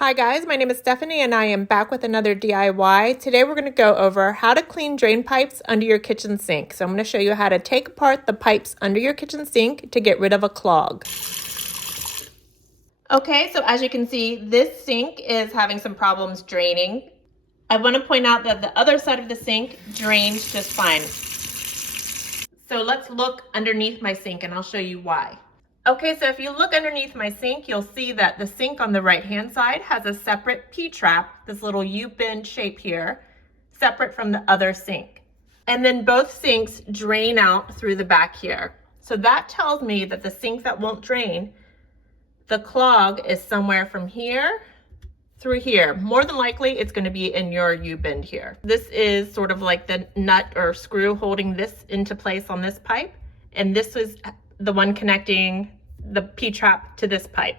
Hi guys, my name is Stephanie and I am back with another DIY. Today we're going to go over how to clean drain pipes under your kitchen sink. So I'm going to show you how to take apart the pipes under your kitchen sink to get rid of a clog. Okay, so as you can see, this sink is having some problems draining. I want to point out that the other side of the sink drains just fine. So let's look underneath my sink and I'll show you why. Okay, so if you look underneath my sink, you'll see that the sink on the right-hand side has a separate P-trap, this little U-bend shape here, separate from the other sink. And then both sinks drain out through the back here. So that tells me that the sink that won't drain, the clog is somewhere from here through here. More than likely, it's gonna be in your U-bend here. This is sort of like the nut or screw holding this into place on this pipe. And this was the one connecting the P-trap to this pipe.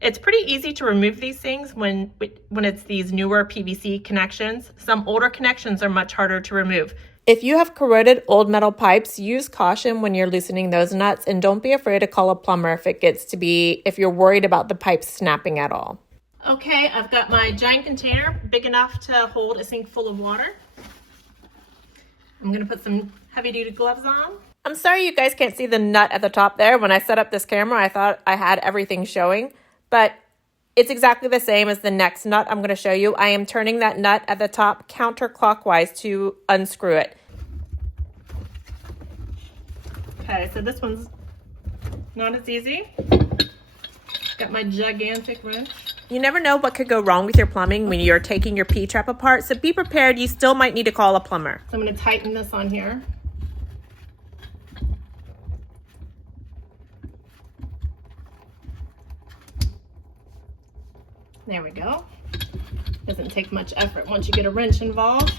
It's pretty easy to remove these things when it's these newer PVC connections. Some older connections are much harder to remove. If you have corroded old metal pipes, use caution when you're loosening those nuts and don't be afraid to call a plumber if you're worried about the pipes snapping at all. Okay, I've got my giant container, big enough to hold a sink full of water. I'm gonna put some heavy-duty gloves on. I'm sorry you guys can't see the nut at the top there. When I set up this camera, I thought I had everything showing, but it's exactly the same as the next nut I'm going to show you. I am turning that nut at the top counterclockwise to unscrew it. Okay, so this one's not as easy. Got my gigantic wrench. You never know what could go wrong with your plumbing when you're taking your P-trap apart, so be prepared. You still might need to call a plumber. So I'm going to tighten this on here. There we go. Doesn't take much effort once you get a wrench involved.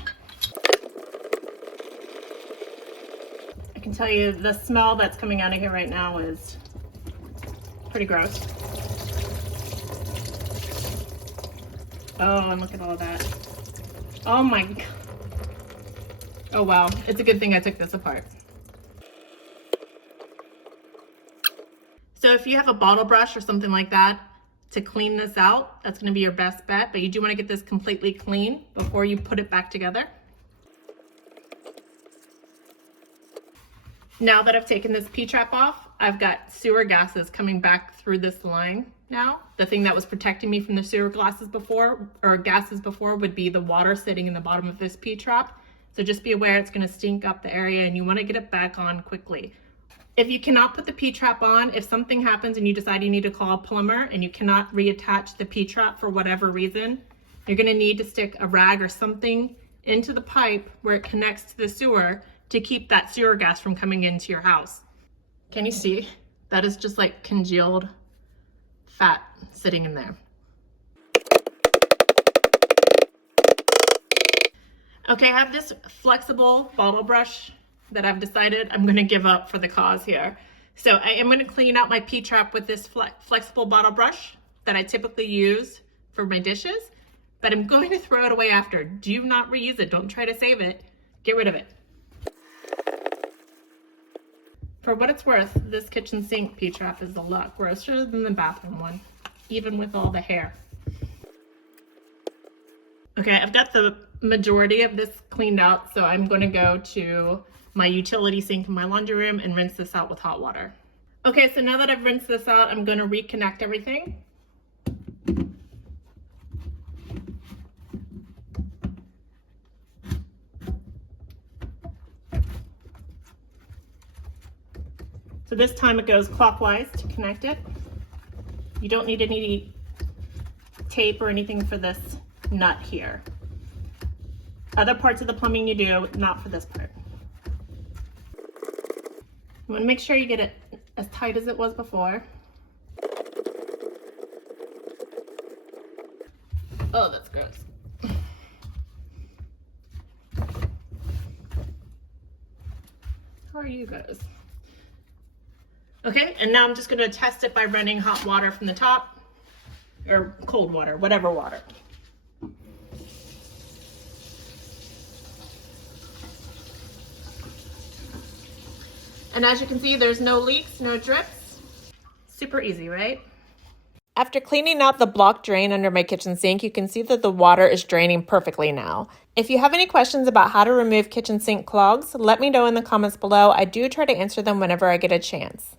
I can tell you the smell that's coming out of here right now is pretty gross. Oh, and look at all that. Oh my God. Oh wow, it's a good thing I took this apart. So if you have a bottle brush or something like that, to clean this out, that's gonna be your best bet, but you do wanna get this completely clean before you put it back together. Now that I've taken this P-trap off, I've got sewer gases coming back through this line now. The thing that was protecting me from the sewer gases before would be the water sitting in the bottom of this P-trap. So just be aware it's gonna stink up the area and you wanna get it back on quickly. If you cannot put the P-trap on, if something happens and you decide you need to call a plumber and you cannot reattach the P-trap for whatever reason, you're gonna need to stick a rag or something into the pipe where it connects to the sewer to keep that sewer gas from coming into your house. Can you see? That is just like congealed fat sitting in there. Okay, I have this flexible bottle brush that I've decided I'm gonna give up for the cause here. So I am gonna clean out my P-trap with this flexible bottle brush that I typically use for my dishes, but I'm going to throw it away after. Do not reuse it, don't try to save it, get rid of it. For what it's worth, this kitchen sink P-trap is a lot grosser than the bathroom one, even with all the hair. Okay, I've got the majority of this cleaned out, so I'm gonna go to my utility sink in my laundry room and rinse this out with hot water. Okay, so now that I've rinsed this out, I'm gonna reconnect everything. So this time it goes clockwise to connect it. You don't need any tape or anything for this nut here. Other parts of the plumbing you do, not for this part. You want to make sure you get it as tight as it was before. Oh, that's gross. How are you guys? Okay, and now I'm just going to test it by running hot water from the top, or cold water, whatever water. And as you can see, there's no leaks, no drips. Super easy, right? After cleaning out the block drain under my kitchen sink, you can see that the water is draining perfectly now. If you have any questions about how to remove kitchen sink clogs, let me know in the comments below. I do try to answer them whenever I get a chance.